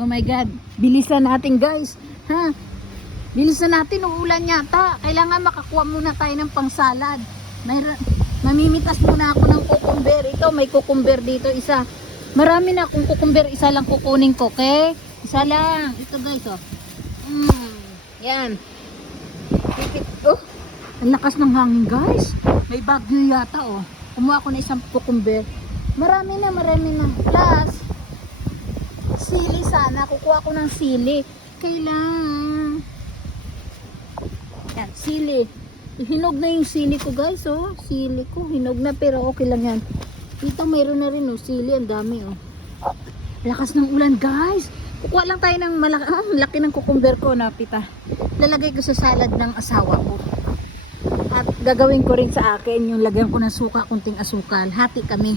Oh my God. Bilisan natin guys. Ha? Bilisan natin, uulan yata. Kailangan makakuha muna tayo ng pangsalad. Mamimitas muna ako ng cucumber. Ito, may cucumber dito, isa. Marami na akong cucumber, isa lang kukunin ko, okay? Isa lang. Ito guys, oh. Yan. Oh, ang lakas ng hangin guys. May bagyo yata, oh. Kumuha ko na isang cucumber. Marami na. Plus, sili sana. Kukuha ko ng sili. Kailangan. Yan, sili. Hinog na yung sili ko guys, oh. Sili ko, hinog na pero okay lang yan. Dito mayroon na rin, oh. Sili, ang dami, oh. Lakas ng ulan guys. Kukuha lang tayo ng laki ng cucumber ko na pita. Lalagay ko sa salad ng asawa ko. At gagawin ko rin sa akin yung lagyan ko ng suka, kunting asukal. Hati kami.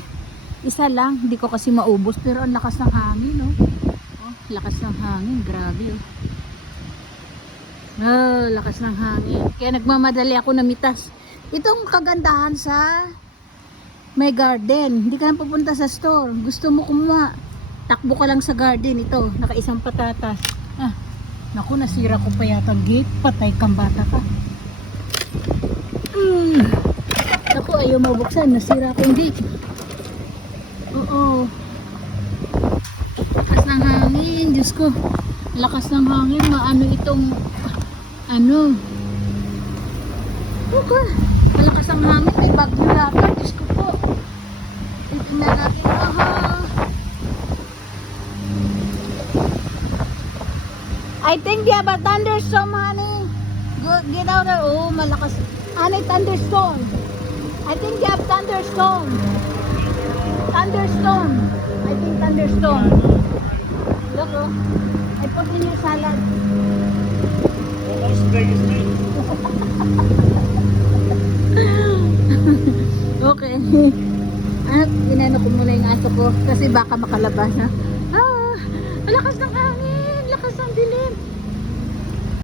Isa lang, hindi ko kasi maubos pero ang lakas ng hangin, oh. Oh, lakas ng hangin, grabe, oh. Oh, lakas ng hangin. Kaya nagmamadali ako na mitas. Itong kagandahan sa may garden. Hindi ka na pupunta sa store. Gusto mo kumuha, takbo ka lang sa garden. Ito, nakaisang patatas. Naku, nasira ko pa yata gate. Patay kang bata ka. Naku, ayaw mabuksan. Nasira ko yung gate. Oo. Lakas ng hangin. Diyos ko. Lakas ng hangin. Maano itong okay. Malakas ang hangin, may bagyo yata. Diyos ko po. Tingnan natin. I think they have a thunderstorm, honey. Get out of. Oh, malakas. Honey, thunderstorm. I think they have thunderstorm. Thunderstorm. I think thunderstorm. Look, oh. I put in your salad. Okay. At inano ko muna yung aso ko kasi baka makalabas na. Lakas ng hangin, lakas ng dilim.